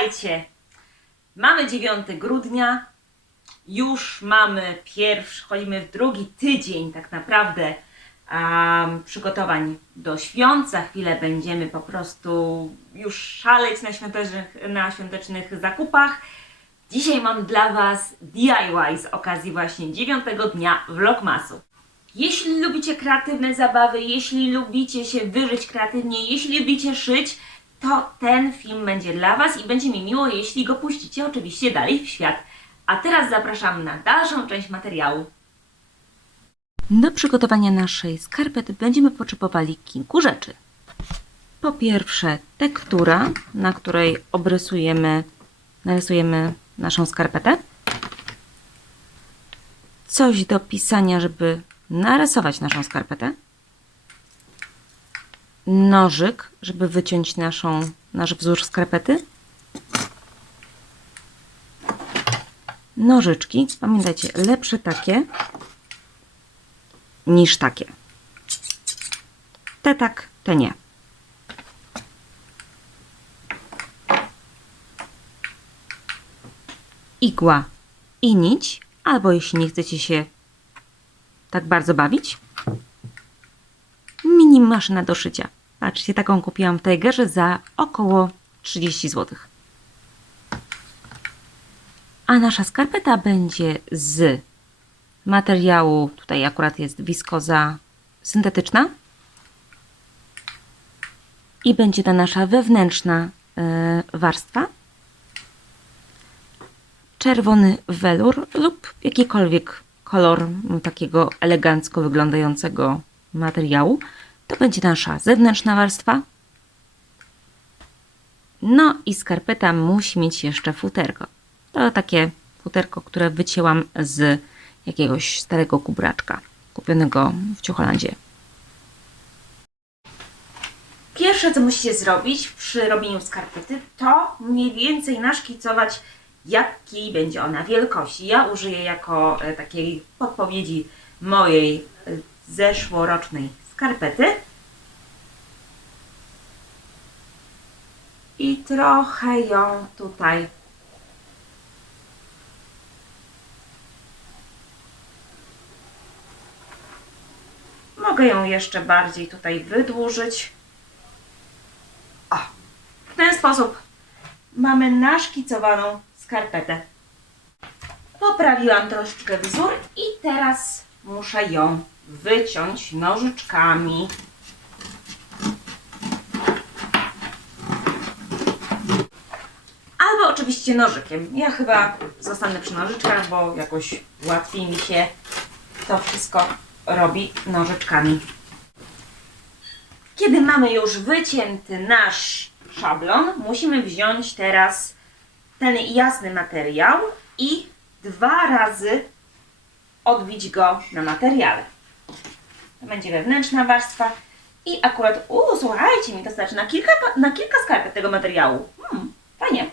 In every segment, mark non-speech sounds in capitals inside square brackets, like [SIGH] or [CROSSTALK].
Słuchajcie, mamy 9 grudnia, już mamy pierwszy, wchodzimy w drugi tydzień tak naprawdę um, przygotowań do świąt. Za chwilę będziemy po prostu już szaleć na świątecznych, na świątecznych zakupach. Dzisiaj mam dla Was DIY z okazji właśnie 9 dnia Vlogmasu. Jeśli lubicie kreatywne zabawy, jeśli lubicie się wyżyć kreatywnie, jeśli lubicie szyć, to ten film będzie dla Was i będzie mi miło, jeśli go puścicie oczywiście dalej w świat. A teraz zapraszam na dalszą część materiału. Do przygotowania naszej skarpety będziemy potrzebowali kilku rzeczy. Po pierwsze tektura, na której obrysujemy, narysujemy naszą skarpetę. Coś do pisania, żeby narysować naszą skarpetę. Nożyk, żeby wyciąć naszą, nasz wzór skarpety. Nożyczki, pamiętajcie, lepsze takie niż takie. Te tak, te nie. Igła i nić, albo jeśli nie chcecie się tak bardzo bawić, mini maszyna do szycia. Patrzcie, taką kupiłam w Tigerze za około 30 zł. A nasza skarpeta będzie z materiału, tutaj akurat jest wiskoza syntetyczna i będzie to nasza wewnętrzna e, warstwa. Czerwony welur lub jakikolwiek kolor takiego elegancko wyglądającego materiału. To będzie nasza zewnętrzna warstwa. No i skarpeta musi mieć jeszcze futerko. To takie futerko, które wycięłam z jakiegoś starego kubraczka kupionego w Ciucholandzie. Pierwsze, co musicie zrobić przy robieniu skarpety, to mniej więcej naszkicować, jakiej będzie ona wielkości. Ja użyję jako e, takiej podpowiedzi mojej e, zeszłorocznej skarpety. I trochę ją tutaj Mogę ją jeszcze bardziej tutaj wydłużyć. O, w ten sposób mamy naszkicowaną skarpetę. Poprawiłam troszeczkę wzór i teraz muszę ją wyciąć nożyczkami. Albo oczywiście nożykiem. Ja chyba zostanę przy nożyczkach, bo jakoś łatwiej mi się to wszystko robi nożyczkami. Kiedy mamy już wycięty nasz szablon, musimy wziąć teraz ten jasny materiał i dwa razy odbić go na materiale. Będzie wewnętrzna warstwa i akurat, u, słuchajcie, mi to starczy na kilka, na kilka skarpet tego materiału. Hmm, fajnie.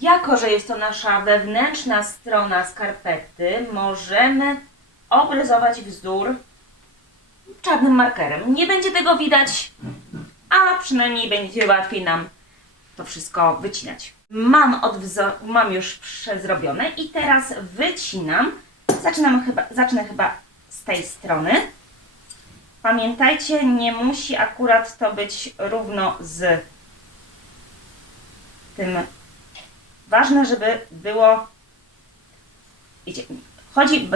Jako, że jest to nasza wewnętrzna strona skarpety, możemy obryzować wzór czarnym markerem. Nie będzie tego widać, a przynajmniej będzie łatwiej nam to wszystko wycinać. Mam, mam już przezrobione i teraz wycinam. Zaczynam chyba, zacznę chyba z tej strony. Pamiętajcie, nie musi akurat to być równo z tym. Ważne, żeby było. Chodzi.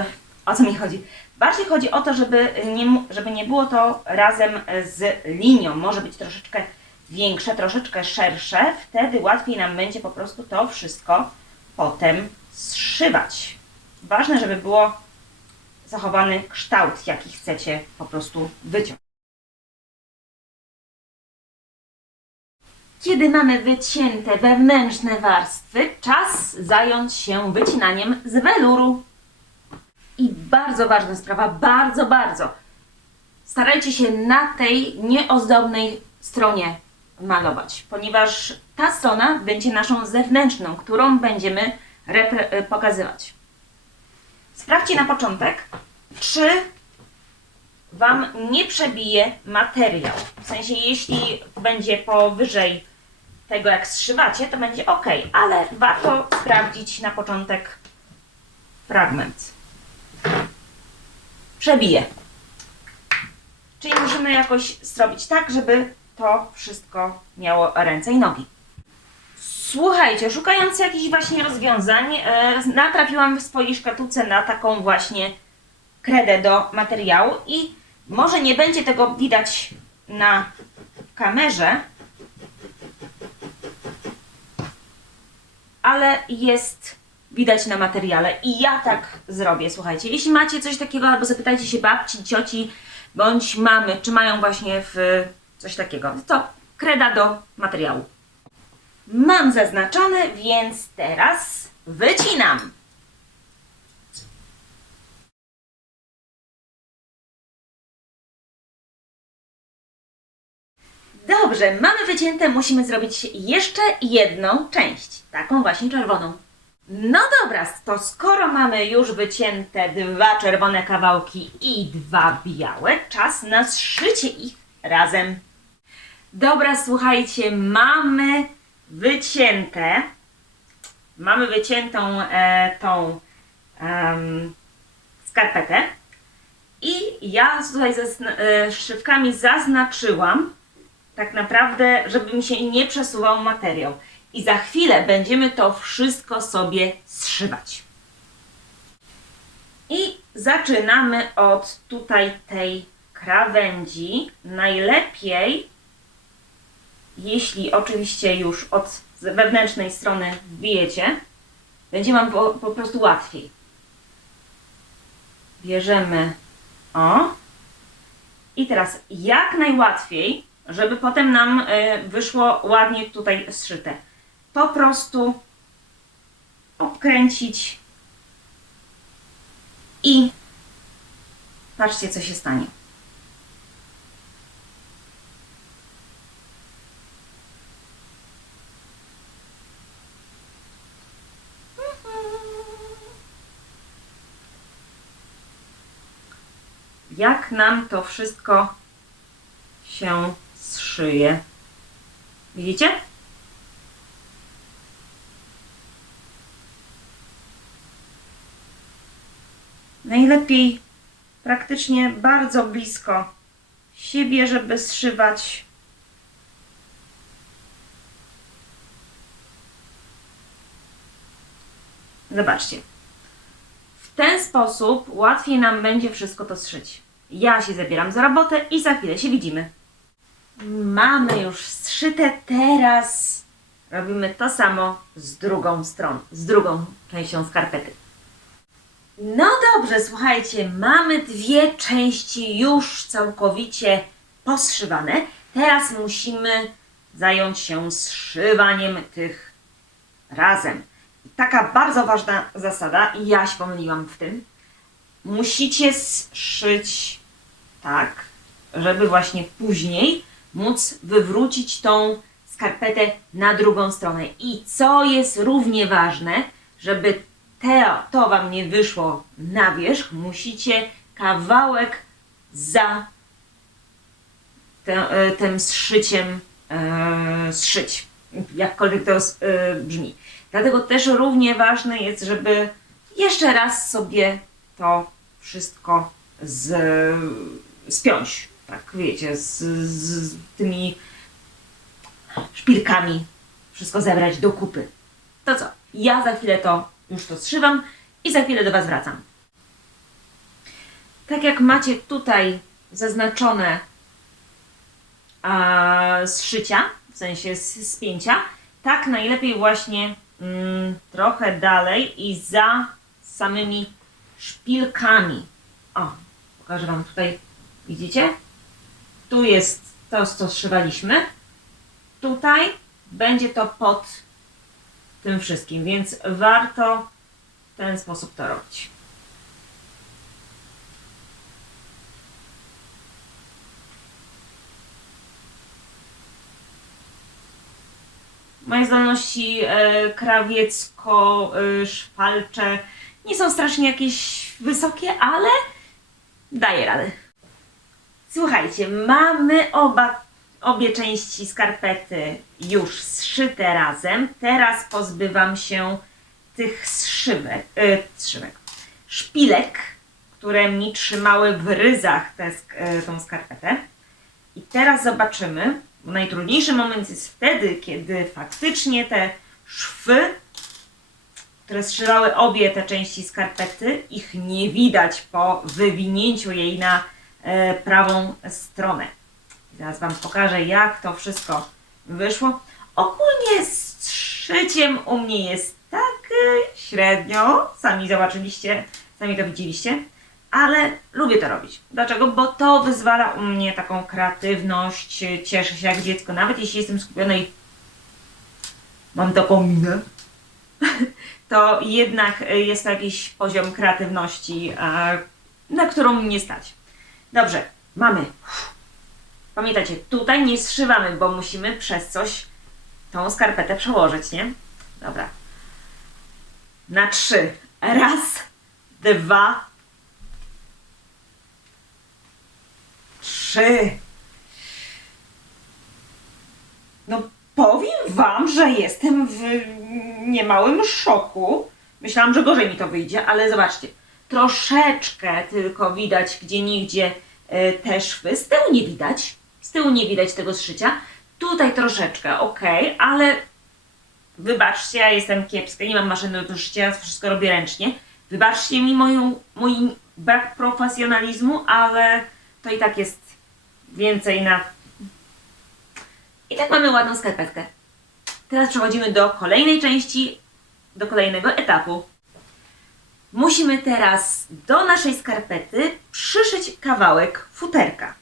O co mi chodzi? Bardziej chodzi o to, żeby nie, żeby nie było to razem z linią. Może być troszeczkę większe, troszeczkę szersze. Wtedy łatwiej nam będzie po prostu to wszystko potem zszywać. Ważne, żeby było zachowany kształt, jaki chcecie po prostu wyciąć. Kiedy mamy wycięte wewnętrzne warstwy, czas zająć się wycinaniem z weluru. I bardzo ważna sprawa, bardzo, bardzo. Starajcie się na tej nieozdobnej stronie malować, ponieważ ta strona będzie naszą zewnętrzną, którą będziemy pokazywać. Sprawdźcie na początek, czy Wam nie przebije materiał. W sensie, jeśli będzie powyżej tego, jak zszywacie, to będzie ok, ale warto sprawdzić na początek fragment. Przebiję. Czyli musimy jakoś zrobić tak, żeby to wszystko miało ręce i nogi. Słuchajcie, szukając jakichś właśnie rozwiązań, e, natrafiłam w swojej szkatułce na taką właśnie kredę do materiału i może nie będzie tego widać na kamerze, ale jest widać na materiale i ja tak zrobię, słuchajcie. Jeśli macie coś takiego, albo zapytajcie się babci, cioci, bądź mamy, czy mają właśnie w coś takiego, to kreda do materiału. Mam zaznaczone, więc teraz wycinam. Dobrze, mamy wycięte, musimy zrobić jeszcze jedną część, taką właśnie czerwoną. No dobra, to skoro mamy już wycięte dwa czerwone kawałki i dwa białe, czas na zszycie ich razem. Dobra, słuchajcie, mamy wycięte, mamy wyciętą e, tą em, skarpetę i ja tutaj ze e, szywkami zaznaczyłam tak naprawdę, żeby mi się nie przesuwał materiał. I za chwilę będziemy to wszystko sobie zszywać. I zaczynamy od tutaj tej krawędzi. Najlepiej, jeśli oczywiście już od wewnętrznej strony wbijecie, będzie Wam po, po prostu łatwiej. Bierzemy o. I teraz jak najłatwiej, żeby potem nam y, wyszło ładnie tutaj zszyte. Po prostu obkręcić i patrzcie co się stanie. Jak nam to wszystko się zszyje. Widzicie? Najlepiej praktycznie bardzo blisko siebie, żeby zszywać. Zobaczcie. W ten sposób łatwiej nam będzie wszystko to zszyć. Ja się zabieram za robotę i za chwilę się widzimy. Mamy już zszyte, teraz robimy to samo z drugą stroną, z drugą częścią skarpety. No dobrze, słuchajcie, mamy dwie części już całkowicie poszywane. Teraz musimy zająć się zszywaniem tych razem. Taka bardzo ważna zasada, ja się pomyliłam w tym. Musicie zszyć tak, żeby właśnie później móc wywrócić tą skarpetę na drugą stronę. I co jest równie ważne, żeby te, to Wam nie wyszło na wierzch, musicie kawałek za te, e, tym zszyciem e, zszyć. Jakkolwiek to e, brzmi. Dlatego też równie ważne jest, żeby jeszcze raz sobie to wszystko z, spiąć. Tak, wiecie, z, z tymi szpilkami wszystko zebrać do kupy. To co? Ja za chwilę to już to zszywam i za chwilę do Was wracam. Tak jak macie tutaj zaznaczone a, zszycia, w sensie spięcia, tak najlepiej właśnie mm, trochę dalej i za samymi szpilkami. O, pokażę Wam tutaj, widzicie? Tu jest to, co zszywaliśmy. Tutaj będzie to pod tym wszystkim, więc warto w ten sposób to robić. Moje zdolności e, krawiecko-szwalcze nie są strasznie jakieś wysokie, ale daję radę. Słuchajcie, mamy oba obie części skarpety już zszyte razem. Teraz pozbywam się tych zszywek, y, zszywek, szpilek, które mi trzymały w ryzach tę sk- y, skarpetę. I teraz zobaczymy, bo najtrudniejszy moment jest wtedy, kiedy faktycznie te szwy, które strzylały obie te części skarpety, ich nie widać po wywinięciu jej na e, prawą stronę. Zaraz Wam pokażę, jak to wszystko wyszło. Ogólnie z szyciem u mnie jest tak e, średnio. Sami zobaczyliście, sami to widzieliście. Ale lubię to robić. Dlaczego? Bo to wyzwala u mnie taką kreatywność, e, cieszę się jak dziecko. Nawet jeśli jestem skupiona i mam taką minę, [LAUGHS] to jednak e, jest to jakiś poziom kreatywności, e, na którą mnie stać. Dobrze, mamy. Pamiętajcie, tutaj nie zszywamy, bo musimy przez coś tą skarpetę przełożyć, nie? Dobra. Na trzy. Raz, dwa, trzy. No powiem wam, że jestem w niemałym szoku. Myślałam, że gorzej mi to wyjdzie, ale zobaczcie. Troszeczkę tylko widać gdzie nigdzie e, te szwy. Z tyłu nie widać. Z tyłu nie widać tego zszycia. Tutaj troszeczkę, ok, ale wybaczcie, ja jestem kiepska, nie mam maszyny do szycia, wszystko robię ręcznie. Wybaczcie mi moją, mój brak profesjonalizmu, ale to i tak jest więcej na i tak mamy ładną skarpetkę. Teraz przechodzimy do kolejnej części, do kolejnego etapu. Musimy teraz do naszej skarpety przyszyć kawałek futerka.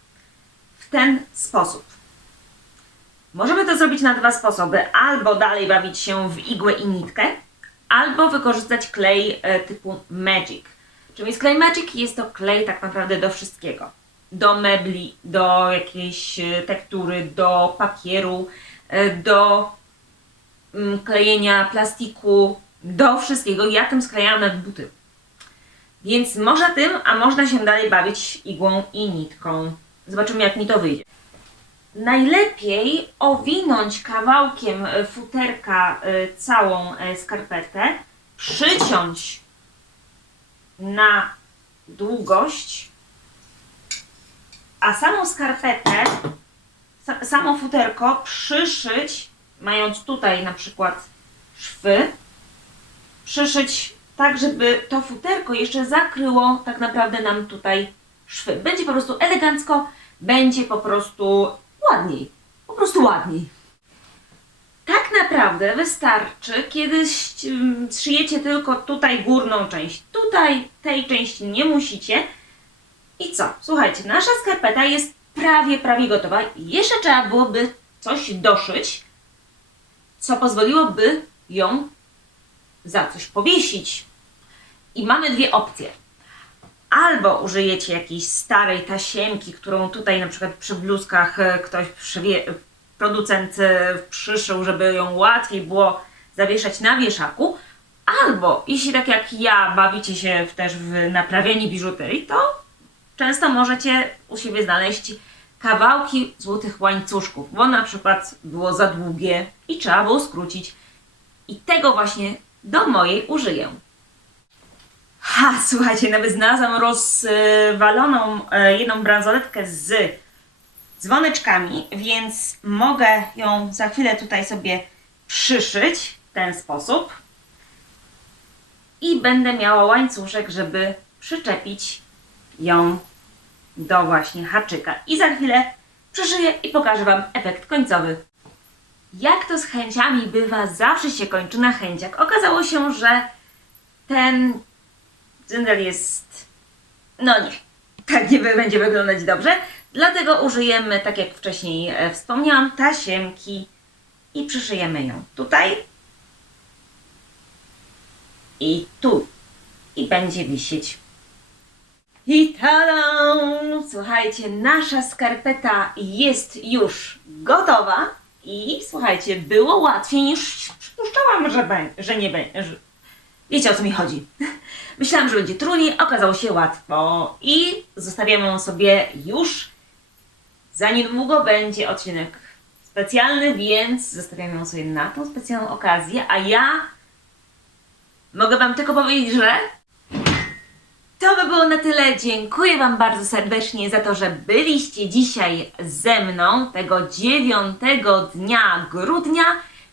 W ten sposób. Możemy to zrobić na dwa sposoby. Albo dalej bawić się w igłę i nitkę, albo wykorzystać klej e, typu Magic. Czym jest klej Magic? Jest to klej tak naprawdę do wszystkiego. Do mebli, do jakiejś e, tektury, do papieru, e, do mm, klejenia plastiku, do wszystkiego. Ja tym sklejałam nawet buty. Więc można tym, a można się dalej bawić igłą i nitką. Zobaczymy, jak mi to wyjdzie. Najlepiej owinąć kawałkiem futerka e, całą e, skarpetę, przyciąć na długość, a samą skarpetę, sa, samo futerko przyszyć, mając tutaj na przykład szwy, przyszyć tak, żeby to futerko jeszcze zakryło tak naprawdę nam tutaj szwy. Będzie po prostu elegancko, będzie po prostu ładniej. Po prostu ładniej. Tak naprawdę wystarczy, kiedy szyjecie tylko tutaj górną część. Tutaj tej części nie musicie. I co? Słuchajcie, nasza skarpeta jest prawie, prawie gotowa. Jeszcze trzeba byłoby coś doszyć, co pozwoliłoby ją za coś powiesić. I mamy dwie opcje. Albo użyjecie jakiejś starej tasiemki, którą tutaj na przykład przy bluzkach e, ktoś przywie, producent e, przyszył, żeby ją łatwiej było zawieszać na wieszaku. Albo jeśli tak jak ja bawicie się też w naprawianie biżuterii, to często możecie u siebie znaleźć kawałki złotych łańcuszków, bo na przykład było za długie i trzeba było skrócić. I tego właśnie do mojej użyję. Ha, słuchajcie, nawet znalazłam rozwaloną e, jedną bransoletkę z dzwoneczkami, więc mogę ją za chwilę tutaj sobie przyszyć w ten sposób. I będę miała łańcuszek, żeby przyczepić ją do właśnie haczyka. I za chwilę przyszyję i pokażę Wam efekt końcowy. Jak to z chęciami bywa, zawsze się kończy na chęciach. Okazało się, że ten cyndel jest. No nie, tak nie będzie wyglądać dobrze. Dlatego użyjemy, tak jak wcześniej e, wspomniałam, tasiemki i przyszyjemy ją tutaj i tu. I będzie wisieć. I tada! Słuchajcie, nasza skarpeta jest już gotowa. I słuchajcie, było łatwiej niż przypuszczałam, że, że nie będzie. Wiecie o co mi chodzi. [LAUGHS] Myślałam, że będzie trudniej, okazało się łatwo. I zostawiamy ją sobie już Za niedługo będzie odcinek specjalny, więc zostawiam ją sobie na tą specjalną okazję, a ja mogę Wam tylko powiedzieć, że to by było na tyle. Dziękuję Wam bardzo serdecznie za to, że byliście dzisiaj ze mną tego 9 dnia grudnia.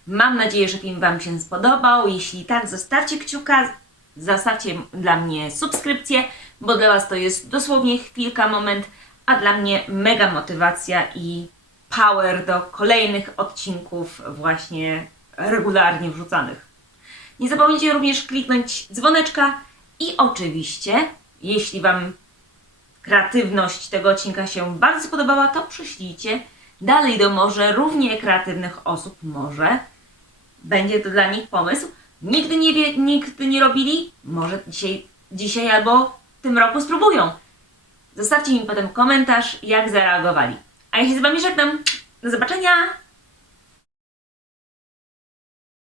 Mam nadzieję, że film Wam się spodobał. Jeśli tak, zostawcie kciuka, zostawcie dla mnie subskrypcję, bo dla Was to jest dosłownie chwilka, moment, a dla mnie mega motywacja i power do kolejnych odcinków właśnie regularnie wrzucanych. Nie zapomnijcie również kliknąć dzwoneczka i oczywiście, jeśli Wam kreatywność tego odcinka się bardzo spodobała, to przyślijcie dalej do może równie kreatywnych osób. Może będzie to dla nich pomysł. Nigdy nie wie, nigdy nie robili. Może dzisiaj, dzisiaj albo w tym roku spróbują. Zostawcie mi potem komentarz, jak zareagowali. A ja się z Wami żegnam. Do zobaczenia!